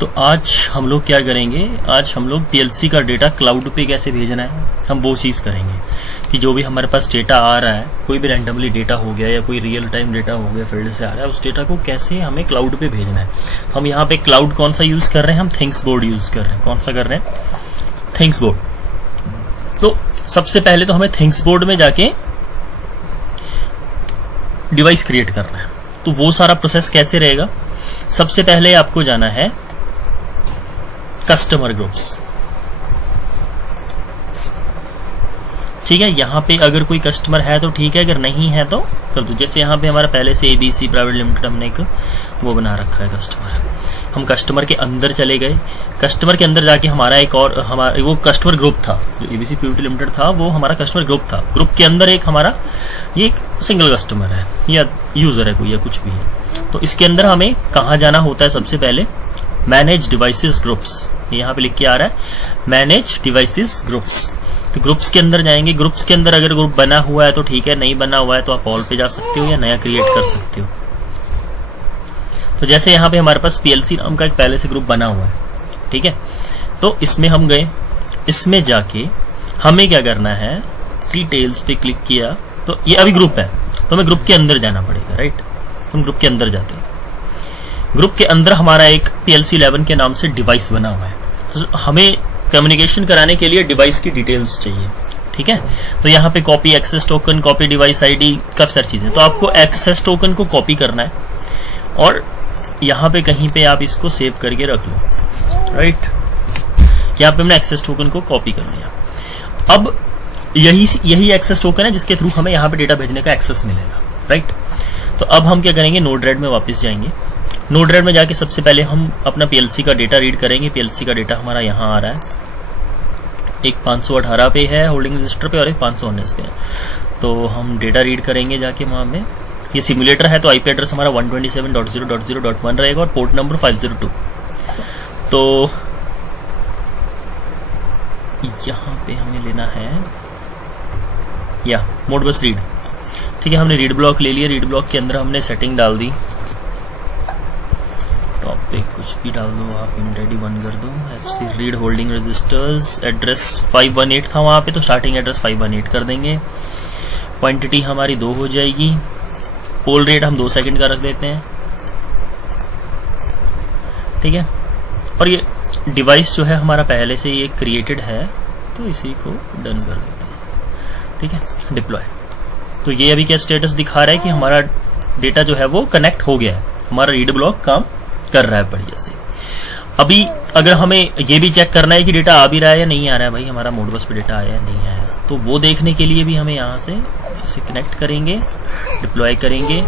तो आज हम लोग क्या करेंगे, आज हम लोग पीएलसी का डेटा क्लाउड पे कैसे भेजना है हम वो चीज़ करेंगे कि जो भी हमारे पास डेटा आ रहा है, कोई भी रैंडमली डेटा हो गया या कोई रियल टाइम डेटा हो गया फील्ड से आ रहा है, उस डेटा को कैसे हमें क्लाउड पे भेजना है। तो हम यहाँ पे क्लाउड कौन सा यूज़ कर रहे हैं, हम थिंग्स बोर्ड यूज़ कर रहे हैं। कौन सा कर रहे हैं, थिंग्स बोर्ड। तो सबसे पहले तो हमें थिंग्स बोर्ड में जाके डिवाइस क्रिएट करना है। तो वो सारा प्रोसेस कैसे रहेगा, सबसे पहले आपको जाना है कस्टमर ग्रुप्स। ठीक है, यहाँ पे अगर कोई कस्टमर है तो ठीक है, अगर नहीं है तो कर दो। जैसे यहाँ पे हमारा पहले से ABC प्राइवेट लिमिटेड हमने एक वो बना रखा है कस्टमर। हम कस्टमर के अंदर चले गए, कस्टमर के अंदर जाके हमारा एक और हमारा वो कस्टमर ग्रुप था, जो ABC प्राइवेट लिमिटेड था वो हमारा कस्टमर ग्रुप था। ग्रुप के अंदर एक हमारा ये एक सिंगल कस्टमर है या यूजर है कोई या कुछ भी है। तो इसके अंदर हमें कहाँ जाना होता है, सबसे पहले मैनेज डिवाइसेस ग्रुप्स, यहाँ पे लिख के आ रहा है मैनेज डिवाइसेस ग्रुप्स। तो ग्रुप्स के अंदर जाएंगे। ग्रुप्स के अंदर अगर ग्रुप बना हुआ है तो ठीक है, नहीं बना हुआ है तो आप ऑल पे जा सकते हो या नया क्रिएट कर सकते हो। तो जैसे यहाँ पे हमारे पास PLC नाम का एक पहले से ग्रुप बना हुआ है, ठीक है। तो इसमें हम गए, इसमें जाके हमें क्या करना है, डिटेल्स पे क्लिक किया तो ये अभी ग्रुप है, तो हमें ग्रुप के अंदर जाना पड़ेगा, राइट। हम ग्रुप के अंदर जाते हैं। ग्रुप के अंदर हमारा एक PLC 11 के नाम से डिवाइस बना हुआ है। तो हमें कम्युनिकेशन कराने के लिए डिवाइस की डिटेल्स चाहिए, ठीक है। तो यहाँ पे copy access token, copy device ID, काफी सारी चीजें। तो आपको एक्सेस टोकन को कॉपी करना है और यहाँ पे कहीं पे आप इसको सेव करके रख लो, राइट। यहाँ पे हमने एक्सेस टोकन को कॉपी कर लिया। अब यही एक्सेस टोकन है जिसके थ्रू हमें यहाँ पे डेटा भेजने का एक्सेस मिलेगा, राइट। तो अब हम क्या करेंगे, Node-RED में वापस जाएंगे। Node-RED में जाके सबसे पहले हम अपना PLC का डेटा रीड करेंगे। PLC का डेटा हमारा यहाँ आ रहा है, एक 518 पे है होल्डिंग रजिस्टर पे और एक 519 पे है। तो हम डेटा रीड करेंगे जाके वहाँ में। ये सिमुलेटर है तो IP एड्रेस हमारा 127.0.0.1 रहेगा और पोर्ट नंबर 502। तो यहाँ पे हमें लेना है या मोड बस रीड, ठीक है। हमने रीड ब्लॉक ले लिया। रीड ब्लॉक के अंदर हमने सेटिंग डाल दी, टॉप पे कुछ भी डाल दो आप, इंडेडी 1 कर दो। FC read holding registers, address 518 था वहाँ पे तो स्टार्टिंग एड्रेस 518 कर देंगे। क्वांटिटी हमारी 2 हो जाएगी। पोल रेट हम 2 सेकंड का रख देते हैं, ठीक है। और ये डिवाइस जो है हमारा पहले से ये क्रिएटेड है तो इसी को डन कर देते हैं, ठीक है। डिप्लॉय। तो ये अभी क्या स्टेटस दिखा रहा है कि हमारा डेटा जो है वो कनेक्ट हो गया है, हमारा रीड ब्लॉक काम कर रहा है बढ़िया से। अभी अगर हमें ये भी चेक करना है कि डेटा आ भी रहा है या नहीं आ रहा है, भाई हमारा मोडबस पे डेटा आया या नहीं आया, तो वो देखने के लिए भी हमें यहाँ से इसे कनेक्ट करेंगे, डिप्लॉय करेंगे,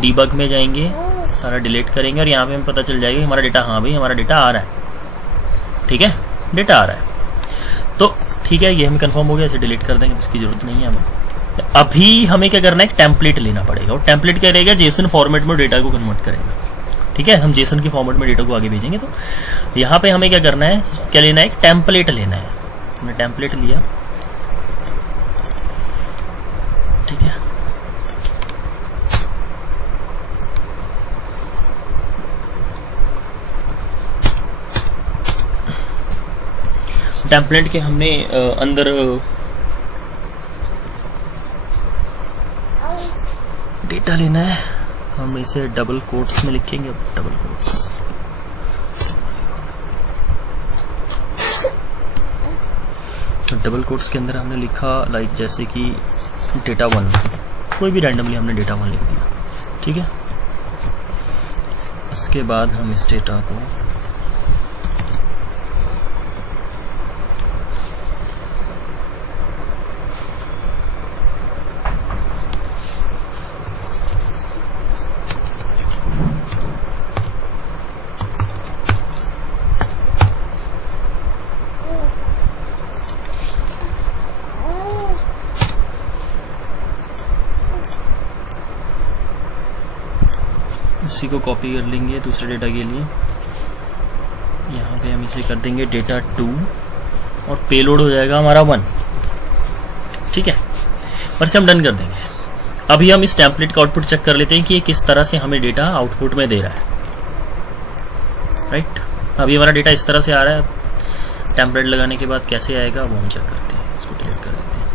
डीबग में जाएंगे, सारा डिलीट करेंगे और यहाँ पे हमें पता चल जाएगा कि हमारा डेटा, हाँ भाई हमारा डेटा आ रहा है, ठीक है, डेटा आ रहा है। तो ठीक है, ये हमें कंफर्म हो गया, इसे डिलीट कर देंगे, इसकी जरूरत नहीं है हमें। अभी हमें क्या करना है, एक टेम्पलेट लेना पड़ेगा और टेम्पलेट क्या रहेगा, जेसन फॉर्मेट में डेटा को कन्वर्ट करेगा, ठीक है। हम जेसन के फॉर्मेट में डेटा को आगे भेजेंगे। तो यहाँ पे हमें क्या करना है, क्या लेना है, एक टेम्पलेट लेना है। हमने टेम्पलेट लिया, ठीक है। टेम्पलेट के हमने अंदर डेटा लेना है, हम इसे डबल कोट्स में लिखेंगे। डबल कोट्स, तो डबल कोट्स के अंदर हमने लिखा लाइक जैसे कि डेटा 1, कोई भी रैंडमली हमने डेटा 1 लिख दिया, ठीक है। इसके बाद हम इस डेटा को इसी को कॉपी कर लेंगे दूसरे डेटा के लिए। यहाँ पे हम इसे कर देंगे डेटा 2 और पेलोड हो जाएगा हमारा 1, ठीक है। और इसे हम डन कर देंगे। अभी हम इस टेम्पलेट का आउटपुट चेक कर लेते हैं कि ये किस तरह से हमें डेटा आउटपुट में दे रहा है, राइट। अभी हमारा डेटा इस तरह से आ रहा है, टेम्पलेट लगाने के बाद कैसे आएगा वो हम चेक करते हैं, इसको डिलीट कर देते हैं।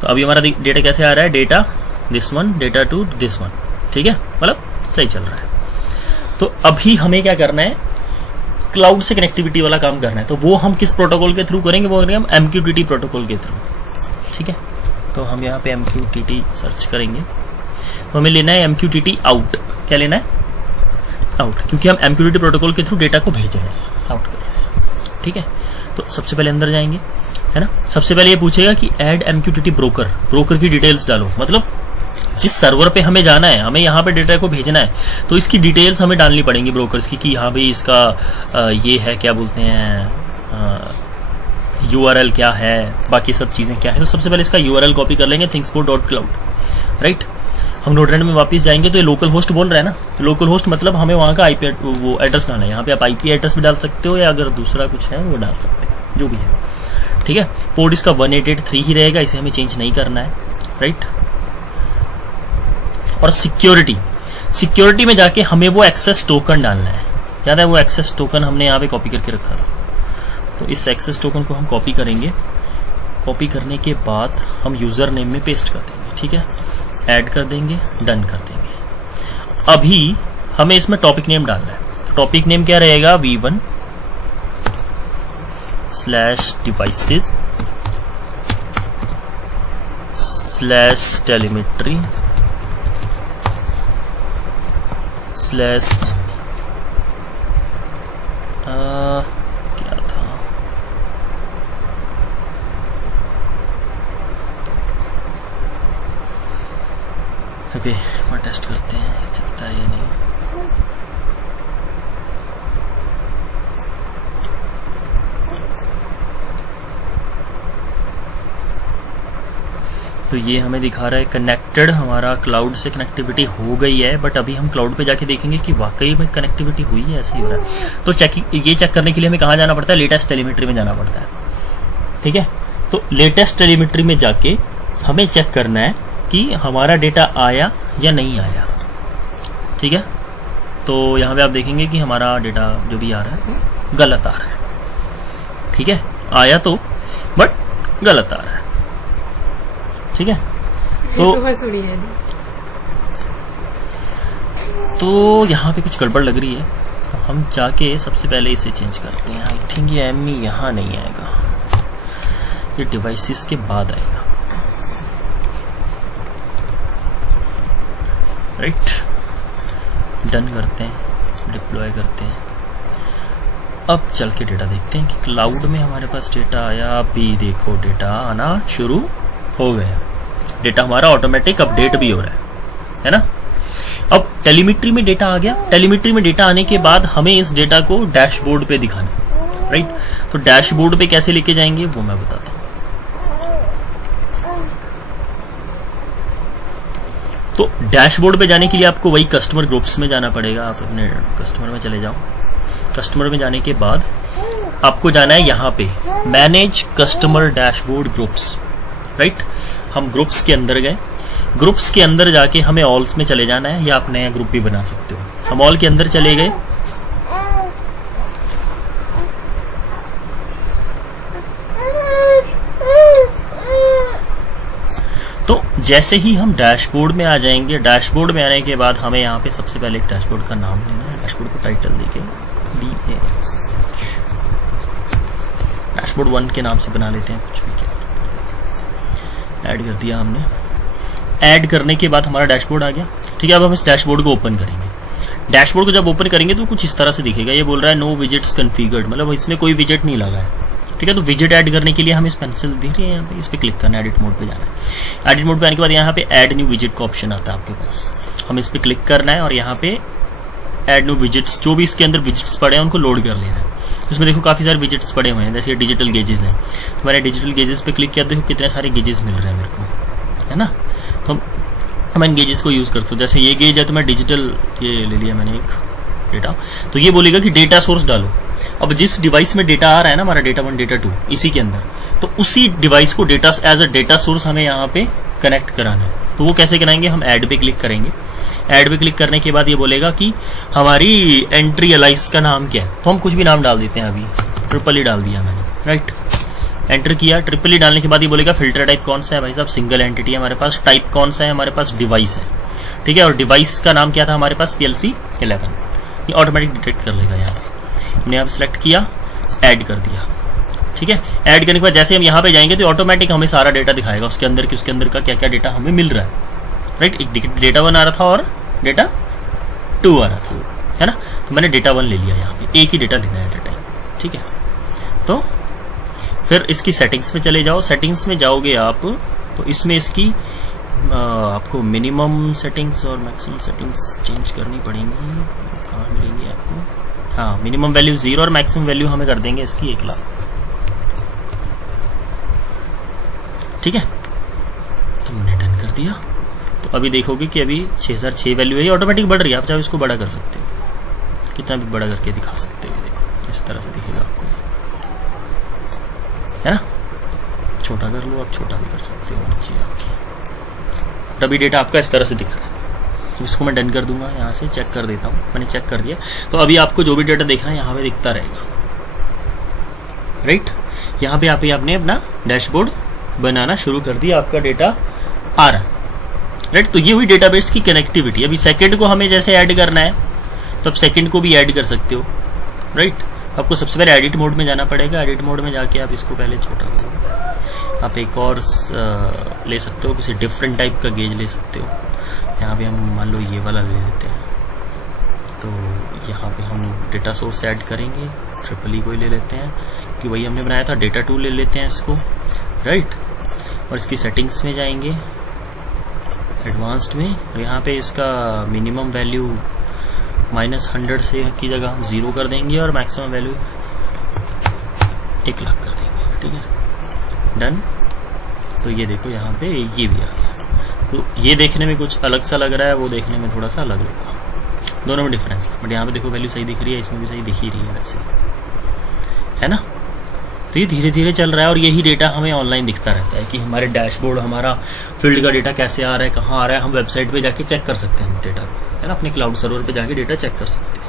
तो अभी हमारा डेटा कैसे आ रहा है, data this one, data to this one, ठीक है, मतलब सही चल रहा है। तो अभी हमें क्या करना है, क्लाउड से कनेक्टिविटी वाला काम करना है। तो वो हम किस प्रोटोकॉल के थ्रू करेंगे, वो करेंगे हम MQTT प्रोटोकॉल के थ्रू, ठीक है। तो हम यहाँ पे MQTT सर्च करेंगे, तो हमें लेना है MQTT आउट। क्या लेना है, आउट, क्योंकि हम MQTT प्रोटोकॉल के थ्रू डेटा को भेज रहे हैं, आउट कर रहे हैं, ठीक है। तो सबसे पहले अंदर जाएंगे, है ना। सबसे पहले ये पूछेगा कि ऐड MQTT ब्रोकर, ब्रोकर की डिटेल्स डालो, मतलब जिस सर्वर पे हमें जाना है, हमें यहाँ पे डेटा को भेजना है, तो इसकी डिटेल्स हमें डालनी पड़ेंगी ब्रोकर्स की, कि हाँ भाई इसका ये है, क्या बोलते हैं, URL क्या है, बाकी सब चीज़ें क्या है। तो सबसे पहले इसका URL कॉपी कर लेंगे, thingsport.cloud, राइट। हम नोडरेंट में वापस जाएंगे तो ये लोकल होस्ट बोल रहा है ना, लोकल होस्ट मतलब हमें वहाँ का IP वो एड्रेस डालना है। यहाँ पे आप IP एड्रेस भी डाल सकते हो, या अगर दूसरा कुछ है वो डाल सकते हो, जो भी है, ठीक है। पोर्ट इसका 1883 ही रहेगा, इसे हमें चेंज नहीं करना है, राइट। और सिक्योरिटी में जाके हमें वो एक्सेस टोकन डालना है, याद है वो एक्सेस टोकन हमने यहाँ पे कॉपी करके रखा था। तो इस एक्सेस टोकन को हम कॉपी करेंगे, कॉपी करने के बाद हम यूजर नेम में पेस्ट कर देंगे, ठीक है, ऐड कर देंगे, डन कर देंगे। अभी हमें इसमें टॉपिक नेम डालना है। तो टॉपिक नेम क्या रहेगा, v1/devices/telemetry/ क्या था, ओके, टेस्ट करते हैं चलता है या नहीं। तो ये हमें दिखा रहा है कनेक्टेड, हमारा क्लाउड से कनेक्टिविटी हो गई है। बट अभी हम क्लाउड पे जाके देखेंगे कि वाकई में कनेक्टिविटी हुई है, ऐसे ही हो रहा है। तो ये चेक करने के लिए हमें कहाँ जाना पड़ता है, लेटेस्ट टेलीमेट्री में जाना पड़ता है, ठीक है। तो लेटेस्ट टेलीमेट्री में जाके हमें चेक करना है कि हमारा डेटा आया या नहीं आया, ठीक है। तो यहाँ पे आप देखेंगे कि हमारा डेटा जो भी आ रहा है गलत आ रहा है, ठीक है, आया तो बट गलत आ रहा है, ठीक है। तो यहाँ पे कुछ गड़बड़ लग रही है, तो हम जाके सबसे पहले इसे चेंज करते हैं। आई थिंक ये ME यहाँ नहीं आएगा, ये डिवाइसेस के बाद आएगा, राइट। डन करते हैं, डिप्लॉय करते हैं। अब चल के डेटा देखते हैं कि क्लाउड में हमारे पास डेटा आया। अभी देखो डेटा आना शुरू हो गया, डेटा हमारा ऑटोमेटिक अपडेट भी हो रहा है ना। अब टेलीमेट्री में डेटा आ गया। टेलीमेट्री में डेटा आने के बाद हमें इस डेटा को डैशबोर्ड पे दिखाना है, राइट। तो डैशबोर्ड पे कैसे लेके जाएंगे वो मैं बताता हूँ। तो डैशबोर्ड पे जाने के लिए आपको वही कस्टमर ग्रुप्स में जाना पड़ेगा। आप अपने कस्टमर में चले जाओ। कस्टमर में जाने के बाद आपको जाना है यहाँ पे manage customer dashboard groups, right. हम ग्रुप्स के अंदर गए। ग्रुप्स के अंदर जाके हमें ऑल्स में चले जाना है, या आप नया ग्रुप भी बना सकते हो। हम ऑल के अंदर चले गए। तो जैसे ही हम डैशबोर्ड में आ जाएंगे, डैशबोर्ड में आने के बाद हमें यहाँ पे सबसे पहले एक डैशबोर्ड का नाम लेना है। डैशबोर्ड को टाइटल देके डैशबोर्ड 1 के नाम से बना लेते हैं, कुछ भी क्या। ऐड कर दिया हमने। ऐड करने के बाद हमारा डैशबोर्ड आ गया, ठीक है। अब हम इस डैशबोर्ड को ओपन करेंगे। डैशबोर्ड को जब ओपन करेंगे तो कुछ इस तरह से दिखेगा। ये बोल रहा है नो विजेट्स कॉन्फ़िगर्ड, मतलब इसमें कोई विजेट नहीं लगा है, ठीक है। तो विजेट ऐड करने के लिए हम इस पेंसिल दिख रही है यहाँ पे, इस पर क्लिक करना है। एडिट मोड पे जाना है। एडिट मोड पे आने के बाद यहाँ पे ऐड न्यू विजेट का ऑप्शन आता है आपके पास। हम इस पर क्लिक करना है और यहाँ पे ऐड न्यू विजेट्स, जो भी इसके अंदर विजेट्स पड़े हैं उनको लोड कर लेना है। उसमें देखो काफ़ी सारे विजेट्स पड़े हुए हैं, जैसे डिजिटल गेजेस हैं। तो मैंने डिजिटल गेजेस पे क्लिक किया, देखो कितने सारे गेजेस मिल रहे हैं मेरे को, है ना। तो मैं इन गेजेस को यूज़ करता हूँ। जैसे ये गेज है तो मैं डिजिटल ये ले लिया मैंने एक डेटा। तो ये बोलेगा कि डेटा सोर्स डालो। अब जिस डिवाइस में डेटा आ रहा है ना हमारा, डेटा 1 डेटा 2 इसी के अंदर, तो उसी डिवाइस को data as a data source हमें यहाँ पे कनेक्ट कराना है। तो वो कैसे कराएंगे, हम ऐड पे क्लिक करेंगे। ऐड पे क्लिक करने के बाद ये बोलेगा कि हमारी एंट्री एलाइस का नाम क्या है, तो हम कुछ भी नाम डाल देते हैं। अभी ट्रिपल ई डाल दिया मैंने, राइट। एंटर किया, ट्रिपल ई डालने के बाद ये बोलेगा फिल्टर टाइप कौन सा है, भाई साहब सिंगल एंटिटी है हमारे पास। टाइप कौन सा है, हमारे पास डिवाइस है, ठीक है। और डिवाइस का नाम क्या था हमारे पास, PLC 11। ये ऑटोमेटिक डिटेक्ट कर लेगा। यहाँ पे हमने यहाँ पे सेलेक्ट किया, ऐड कर दिया, ठीक है। ऐड करने के बाद जैसे हम यहाँ पे जाएंगे तो ऑटोमेटिक हमें सारा डेटा दिखाएगा उसके अंदर कि उसके अंदर का क्या क्या डेटा हमें मिल रहा है, राइट। एक डेटा 1 आ रहा था और डेटा 2 आ रहा था, है ना। तो मैंने डेटा 1 ले लिया, यहाँ पे एक ही डेटा लेना है डेटा, ठीक है। तो फिर इसकी सेटिंग्स में चले जाओ। सेटिंग्स में जाओगे आप तो इसमें इसकी आपको मिनिमम सेटिंग्स और मैक्सिमम सेटिंग्स चेंज करनी पड़ेंगी। कहाँ मिलेंगी आपको, हाँ, मिनिमम वैल्यू 0 और मैक्सिमम वैल्यू हमें कर देंगे इसकी 1 लाख, ठीक है। तो मैंने डन कर दिया। तो अभी देखोगे कि अभी 6006 वैल्यू है, ये ऑटोमेटिक बढ़ रही है। आप चाहे इसको बड़ा कर सकते हो, कितना भी बड़ा करके दिखा सकते हो। देखो इस तरह से दिखेगा आपको, है ना। छोटा कर लो, आप छोटा भी कर सकते हो, नीचे आपकी। अभी डेटा आपका इस तरह से दिख रहा है। तो इसको मैं डन कर दूंगा, यहाँ से चेक कर देता हूँ। मैंने चेक कर दिया। तो अभी आपको जो भी डेटा देखना है यहाँ पे दिखता रहेगा, राइट। यहाँ पे आपने अपना डैशबोर्ड बनाना शुरू कर दिया, आपका डेटा आ रहा है, राइट। तो ये हुई डेटाबेस की कनेक्टिविटी। अभी सेकंड को हमें जैसे ऐड करना है तो आप सेकंड को भी ऐड कर सकते हो, राइट। आपको सबसे पहले एडिट मोड में जाना पड़ेगा। एडिट मोड में जाके आप इसको पहले छोटा करो। आप एक और ले सकते हो, किसी डिफरेंट टाइप का गेज ले सकते हो। यहाँ पे हम मान लो ये वाला ले लेते हैं। तो यहाँ पे हम डेटा सोर्स ऐड करेंगे, ट्रिपल ई को ही ले लेते हैं कि वही हमने बनाया था। डेटा 2 ले लेते हैं इसको, राइट। और इसकी सेटिंग्स में जाएंगे, एडवांस्ड में, और यहाँ पे इसका मिनिमम वैल्यू -100 से की जगह हम 0 कर देंगे और मैक्सिमम वैल्यू 1 लाख कर देंगे, ठीक है। डन। तो ये देखो यहाँ पे ये भी आ गया। तो ये देखने में कुछ अलग सा लग रहा है, वो देखने में थोड़ा सा अलग लगा, दोनों में डिफरेंस है। बट यहाँ पे देखो वैल्यू सही दिख रही है, इसमें भी सही दिख ही रही है वैसे, है ना। तो ये धीरे धीरे चल रहा है और यही डेटा हमें ऑनलाइन दिखता रहता है कि हमारे डैशबोर्ड, हमारा फील्ड का डेटा कैसे आ रहा है, कहाँ आ रहा है। हम वेबसाइट पे जाके चेक कर सकते हैं डेटा को, है ना। अपने क्लाउड सर्वर पे जाके डेटा चेक कर सकते हैं,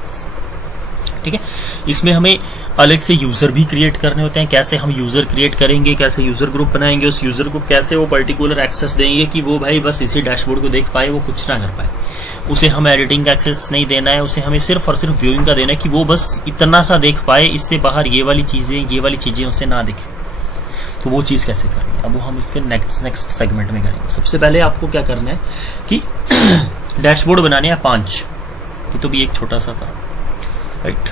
ठीक है। इसमें हमें अलग से यूज़र भी क्रिएट करने होते हैं। कैसे हम यूज़र क्रिएट करेंगे, कैसे यूज़र ग्रुप बनाएंगे, उस यूज़र को कैसे वो पर्टिकुलर एक्सेस देंगे कि वो भाई बस इसी डैशबोर्ड को देख पाए, वो कुछ ना कर पाए। उसे हम एडिटिंग का एक्सेस नहीं देना है, उसे हमें सिर्फ और सिर्फ व्यूइंग का देना है कि वो बस इतना सा देख पाए, इससे बाहर ये वाली चीज़ें उसे ना दिखे। तो वो चीज़ कैसे करनी है, अब वो हम इसके नेक्स्ट सेगमेंट में करेंगे। सबसे पहले आपको क्या करना है कि डैशबोर्ड बनाने हैं 5। ये तो भी एक छोटा सा था, राइट।